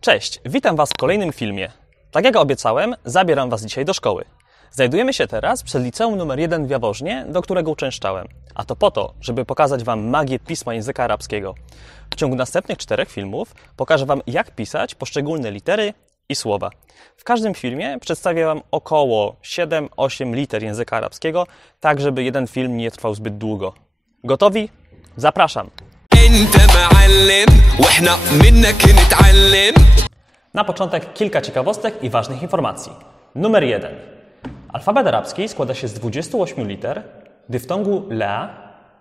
Cześć, witam Was w kolejnym filmie. Tak jak obiecałem, zabieram Was dzisiaj do szkoły. Znajdujemy się teraz przed liceum nr 1 w Jaworznie, do którego uczęszczałem. A to po to, żeby pokazać Wam magię pisma języka arabskiego. W ciągu następnych 4 filmów pokażę Wam, jak pisać poszczególne litery i słowa. W każdym filmie przedstawię Wam około 7-8 liter języka arabskiego, tak żeby jeden film nie trwał zbyt długo. Gotowi? Zapraszam! Na początek kilka ciekawostek i ważnych informacji. Numer 1. Alfabet arabski składa się z 28 liter, dyftongu la,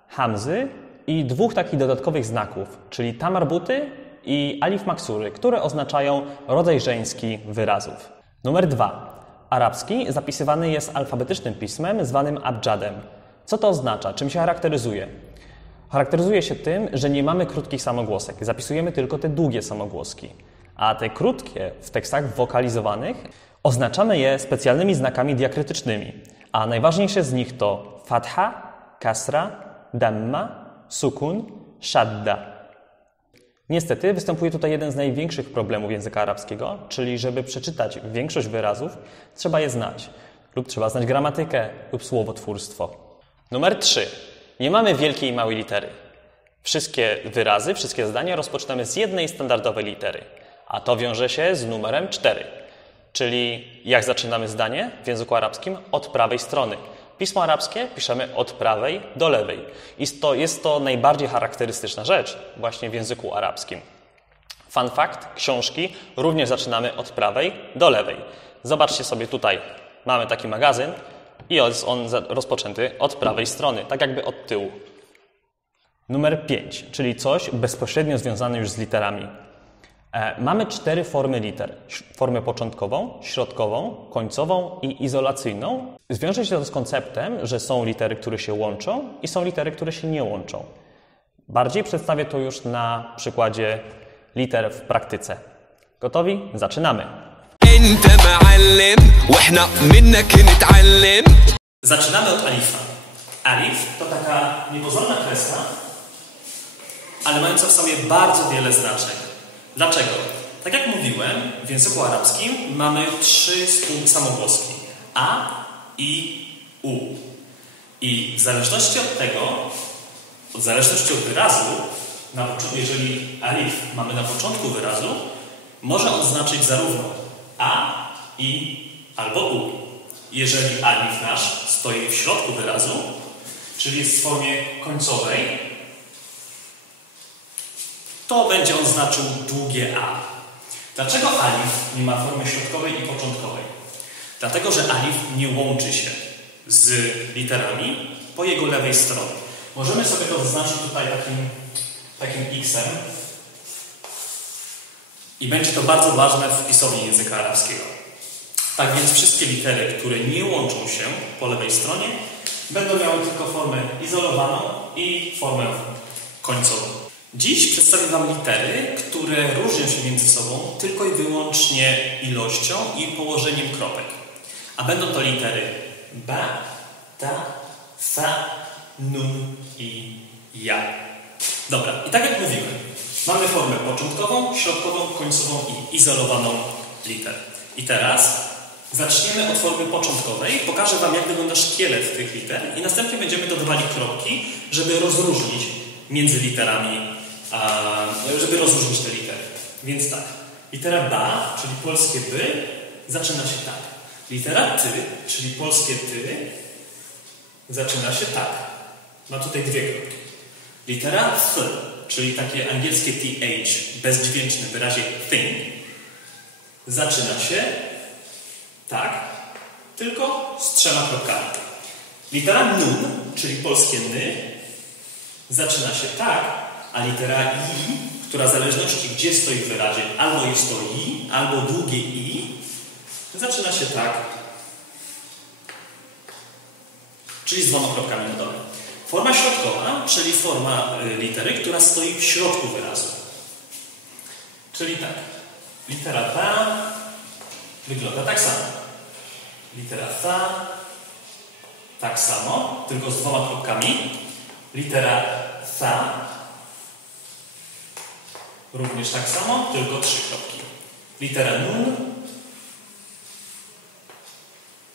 hamzy i 2 takich dodatkowych znaków, czyli ta marbuty i alif maksury, które oznaczają rodzaj żeński wyrazów. Numer 2. Arabski zapisywany jest alfabetycznym pismem zwanym abjadem. Co to oznacza? Czym się charakteryzuje? Charakteryzuje się tym, że nie mamy krótkich samogłosek. Zapisujemy tylko te długie samogłoski. A te krótkie w tekstach wokalizowanych oznaczamy je specjalnymi znakami diakrytycznymi. A najważniejsze z nich to fatha, kasra, damma, sukun, shadda. Niestety występuje tutaj jeden z największych problemów języka arabskiego, czyli żeby przeczytać większość wyrazów, trzeba je znać. Lub trzeba znać gramatykę lub słowotwórstwo. Numer 3. Nie mamy wielkiej i małej litery. Wszystkie wyrazy, wszystkie zdania rozpoczynamy z jednej standardowej litery. A to wiąże się z numerem 4. Czyli jak zaczynamy zdanie w języku arabskim? Od prawej strony. Pismo arabskie piszemy od prawej do lewej. Jest to najbardziej charakterystyczna rzecz właśnie w języku arabskim. Fun fact, książki również zaczynamy od prawej do lewej. Zobaczcie sobie tutaj, mamy taki magazyn i jest on rozpoczęty od prawej strony, tak jakby od tyłu. Numer 5, czyli coś bezpośrednio związane już z literami. Mamy 4 formy liter. Formę początkową, środkową, końcową i izolacyjną. Zwiąże się to z konceptem, że są litery, które się łączą i są litery, które się nie łączą. Bardziej przedstawię to już na przykładzie liter w praktyce. Gotowi? Zaczynamy! Zaczynamy od alifa. Alif to taka niepozorna kreska, ale mająca w sobie bardzo wiele znaczeń. Dlaczego? Tak jak mówiłem, w języku arabskim mamy 3 samogłoski. A, I, U. I w zależności od tego, w zależności od wyrazu, jeżeli alif mamy na początku wyrazu, może on znaczyć zarówno A, I albo U. Jeżeli alif nasz stoi w środku wyrazu, czyli jest w formie końcowej, to będzie on znaczył długie A. Dlaczego alif nie ma formy środkowej i początkowej? Dlatego, że alif nie łączy się z literami po jego lewej stronie. Możemy sobie to zaznaczyć tutaj takim X-em i będzie to bardzo ważne w pisowni języka arabskiego. Tak więc wszystkie litery, które nie łączą się po lewej stronie, będą miały tylko formę izolowaną i formę końcową. Dziś przedstawię Wam litery, które różnią się między sobą tylko i wyłącznie ilością i położeniem kropek. A będą to litery ba, ta, fa, nun i ja. Dobra, i tak jak mówiłem, mamy formę początkową, środkową, końcową i izolowaną liter. I teraz zaczniemy od formy początkowej. Pokażę Wam, jak wygląda szkielet tych liter i następnie będziemy dodawali kropki, żeby rozróżnić między literami, żeby rozróżnić te litery. Więc tak, litera ba, czyli polskie by, zaczyna się tak. Litera ty, czyli polskie ty, zaczyna się tak. Ma tutaj 2 kropki. Litera f, czyli takie angielskie th, bezdźwięczne w wyrazie thing, zaczyna się tak, tylko z 3 kropkami. Litera nun, czyli polskie ny, zaczyna się tak, a litera i, która w zależności gdzie stoi w wyrazie, albo jest to i, albo długie i, zaczyna się tak, czyli z 2 kropkami na dole. Forma środkowa, czyli forma litery, która stoi w środku wyrazu. Czyli tak, litera ta wygląda tak samo. Litera ta tak samo, tylko z 2 kropkami. Litera ta również tak samo, tylko 3 kropki. Litera nun.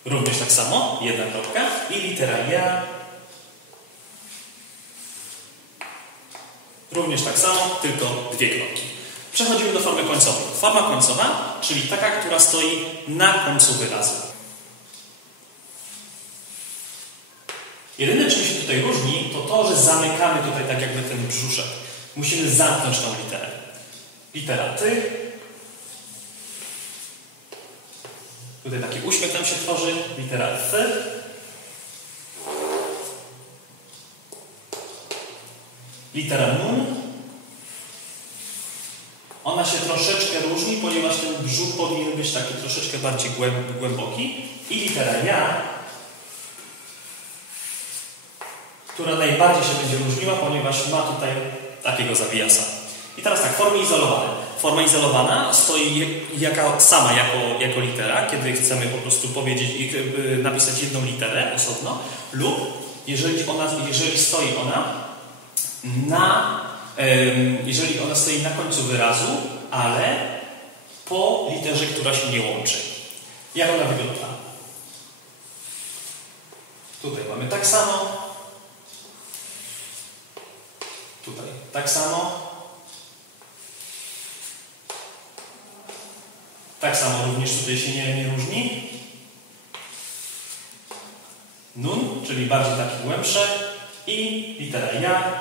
Również tak samo, jedna kropka. I litera ja. Również tak samo, tylko dwie kropki. Przechodzimy do formy końcowej. Forma końcowa, czyli taka, która stoi na końcu wyrazu. Jedyne, czym się tutaj różni, to to, że zamykamy tutaj tak jakby ten brzuszek. Musimy zamknąć tą literę. Litera ty. Tutaj taki uśmiech nam się tworzy. Litera f. Litera nun. Ona się troszeczkę różni, ponieważ ten brzuch powinien być taki troszeczkę bardziej głęboki. I litera ja, która najbardziej się będzie różniła, ponieważ ma tutaj takiego zawijasa. I teraz tak, formy izolowane. Forma izolowana stoi sama jako litera, kiedy chcemy po prostu powiedzieć i napisać jedną literę osobno, lub jeżeli stoi ona na końcu wyrazu, ale po literze, która się nie łączy. Jak ona wygląda? Tutaj mamy tak samo. Tutaj tak samo. Tak samo również tutaj się nie różni. Nun, czyli bardziej takie głębsze. I litera ja,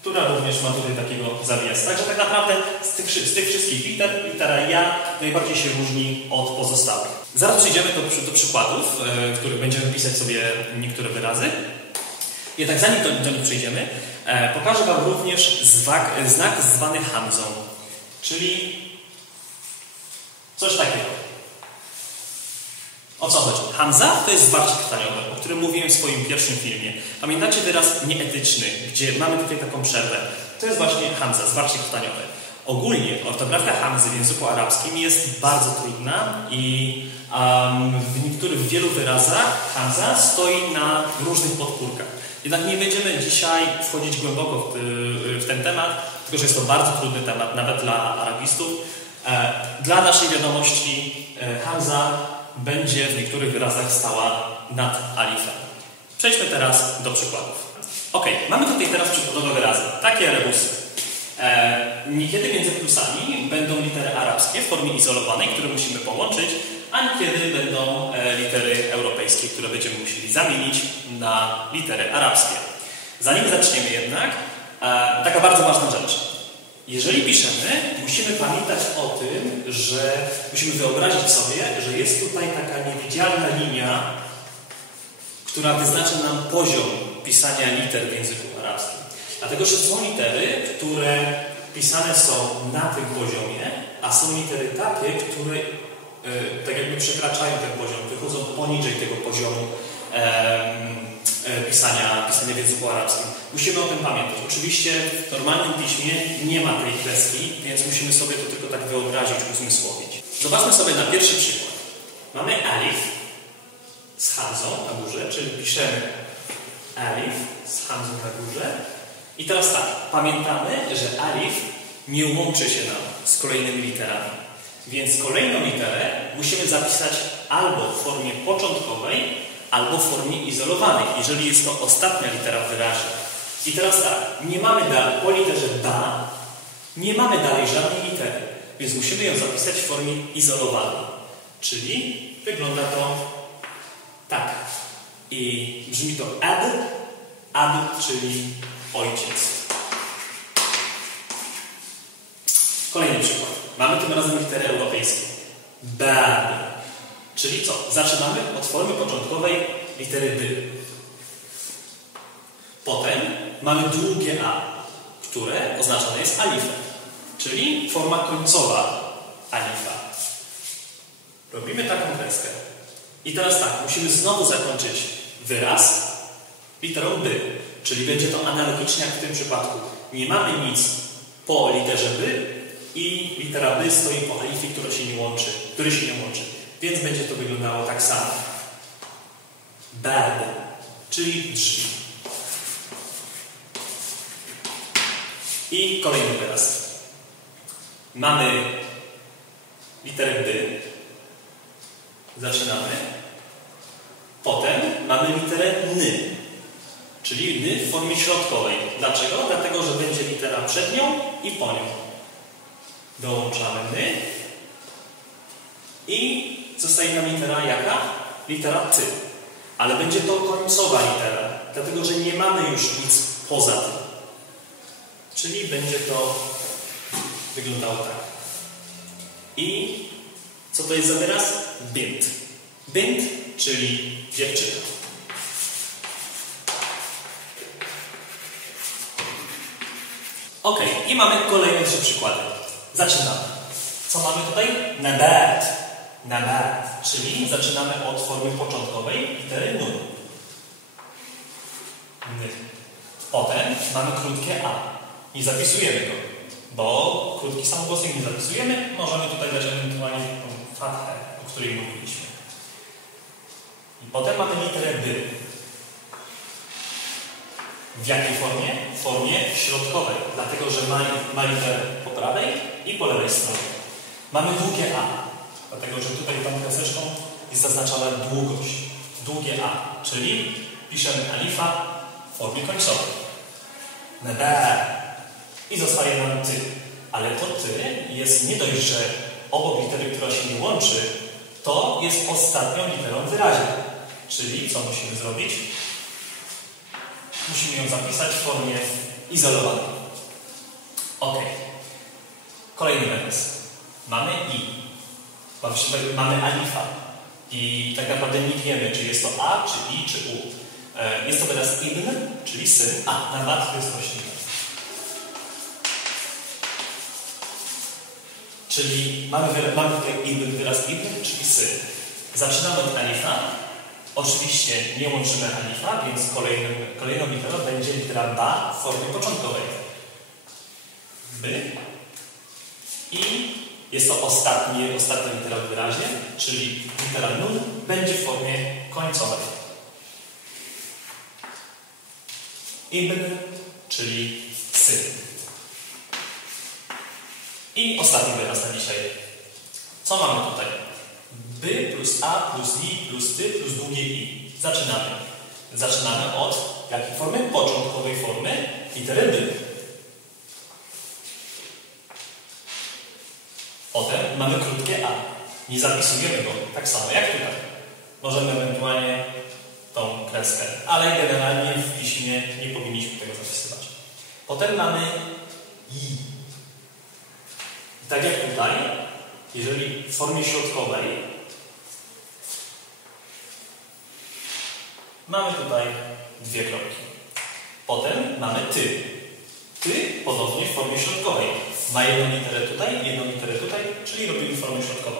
która również ma tutaj takiego zawijasa. Także tak naprawdę z tych wszystkich liter, litera ja najbardziej się różni od pozostałych. Zaraz przejdziemy do przykładów, w których będziemy pisać sobie niektóre wyrazy. Jednak zanim do nich przejdziemy, pokażę Wam również znak zwany hamzą. Czyli coś takiego. O co chodzi? Hamza to jest zwarcie krtaniowe, o którym mówiłem w swoim pierwszym filmie. Pamiętacie wyraz nieetyczny, gdzie mamy tutaj taką przerwę? To jest właśnie hamza, zwarcie krtaniowe. Ogólnie ortografia hamzy w języku arabskim jest bardzo trudna i w wielu wyrazach hamza stoi na różnych podpórkach. Jednak nie będziemy dzisiaj wchodzić głęboko w ten temat, tylko że jest to bardzo trudny temat, nawet dla arabistów. Dla naszej wiadomości hamza będzie w niektórych wyrazach stała nad alifem. Przejdźmy teraz do przykładów. Ok, mamy tutaj teraz przykładowe wyrazy, takie rebusy. Niekiedy między plusami będą litery arabskie w formie izolowanej, które musimy połączyć, a niekiedy będą litery europejskie, które będziemy musieli zamienić na litery arabskie. Zanim zaczniemy jednak, taka bardzo ważna rzecz. Jeżeli piszemy, musimy pamiętać o tym, że musimy wyobrazić sobie, że jest tutaj taka niewidzialna linia, która wyznacza nam poziom pisania liter w języku arabskim. Dlatego, że są litery, które pisane są na tym poziomie, a są litery takie, które tak jakby przekraczają ten poziom, wychodzą poniżej tego poziomu pisania w języku arabskim. Musimy o tym pamiętać. Oczywiście w normalnym piśmie nie ma tej kreski, więc musimy sobie to tylko tak wyobrazić, uzmysłowić. Zobaczmy sobie na pierwszy przykład. Mamy alif z hamzą na górze, czyli piszemy alif z hamzą na górze. I teraz tak, pamiętamy, że alif nie łączy się nam z kolejnymi literami. Więc kolejną literę musimy zapisać albo w formie początkowej, albo w formie izolowanej, jeżeli jest to ostatnia litera w wyrazie. I teraz tak, nie mamy dalej, po literze ba, nie mamy dalej żadnej litery, więc musimy ją zapisać w formie izolowanej. Czyli wygląda to tak. I brzmi to ad, czyli ojciec. Kolejny przykład. Mamy tym razem literę europejską. Bab. Czyli co? Zaczynamy od formy początkowej litery by. Potem mamy długie a, które oznaczone jest alifem. Czyli forma końcowa alifa. Robimy taką kreskę. I teraz tak, musimy znowu zakończyć wyraz literą by. Czyli będzie to analogicznie jak w tym przypadku. Nie mamy nic po literze by i litera by stoi po alifie, który się nie łączy. Więc będzie to wyglądało tak samo. Bab, czyli drzwi. I kolejny wyraz. mamy literę D. Zaczynamy. Potem mamy literę N, czyli N w formie środkowej. Dlaczego? Dlatego, że będzie litera przed nią i po nią. Dołączamy N i zostaje nam litera jaka? Litera T. Ale będzie to końcowa litera, dlatego, że nie mamy już nic poza tym. Czyli będzie to wyglądało tak. I co to jest za wyraz? Bint. Bint, czyli dziewczyna. Ok, i mamy kolejne 3 przykłady. Zaczynamy. Co mamy tutaj? Nabat. Nabat, czyli zaczynamy od formy początkowej litery nun. N. Potem mamy krótkie a. Nie zapisujemy go, bo krótki samogłosek nie zapisujemy. Możemy tutaj dać ewentualnie fathę, o której mówiliśmy. I potem mamy literę b. W jakiej formie? W formie środkowej, dlatego że ma literę po prawej i po lewej stronie. Mamy długie a, dlatego że tutaj tą kreseczką jest zaznaczona długość. Długie a, czyli piszemy alifa w formie końcowej. Nebe. I zostaje nam ty. Ale to ty jest nie dość, że obok litery, która się nie łączy, to jest ostatnią literą w wyrazie. Czyli co musimy zrobić? Musimy ją zapisać w formie izolowanej. Ok. Kolejny wyraz. Mamy i. Mamy alifa. I tak naprawdę nie wiemy, czy jest to a, czy i, czy u. Jest to wyraz ibn, czyli syn, a nabat to jest roślina. Czyli mamy tutaj ibn, wyraz ibn, czyli syn. Zaczynamy od alifa. Oczywiście nie łączymy alifa, więc kolejną literą będzie litera ba w formie początkowej. By. I jest to ostatnia litera w wyrazie, czyli litera nun będzie w formie końcowej. Ibn, czyli syn. I ostatni wyraz na dzisiaj. Co mamy tutaj? By plus a plus i plus ty plus długie i. Zaczynamy. Zaczynamy od jakiej formy? Początkowej formy litery by. Potem mamy krótkie a. Nie zapisujemy go tak samo jak tutaj. Możemy ewentualnie tą kreskę, ale generalnie w piśmie nie powinniśmy tego zapisywać. Potem mamy i. I tak jak tutaj, jeżeli w formie środkowej mamy tutaj 2 kropki. Potem mamy ty. Ty ponownie w formie środkowej. Ma jedną literę tutaj, czyli robimy formę środkową.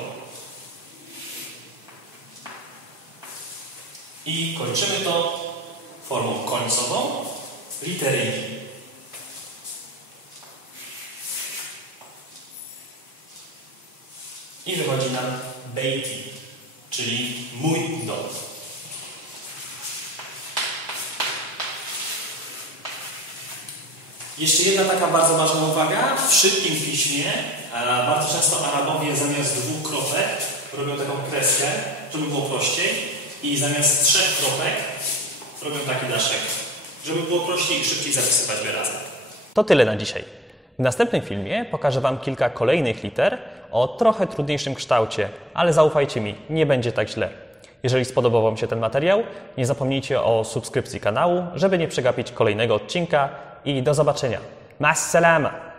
I kończymy to formą końcową litery i. I wychodzi nam beiti, czyli mój dom. Jeszcze jedna taka bardzo ważna uwaga. W szybkim piśmie bardzo często Arabowie zamiast 2 kropek robią taką kreskę, żeby było prościej, i zamiast 3 kropek robią taki daszek, żeby było prościej i szybciej zapisywać wyrazy. To tyle na dzisiaj. W następnym filmie pokażę Wam kilka kolejnych liter o trochę trudniejszym kształcie, ale zaufajcie mi, nie będzie tak źle. Jeżeli spodobał Wam się ten materiał, nie zapomnijcie o subskrypcji kanału, żeby nie przegapić kolejnego odcinka i do zobaczenia. Ma'as salama!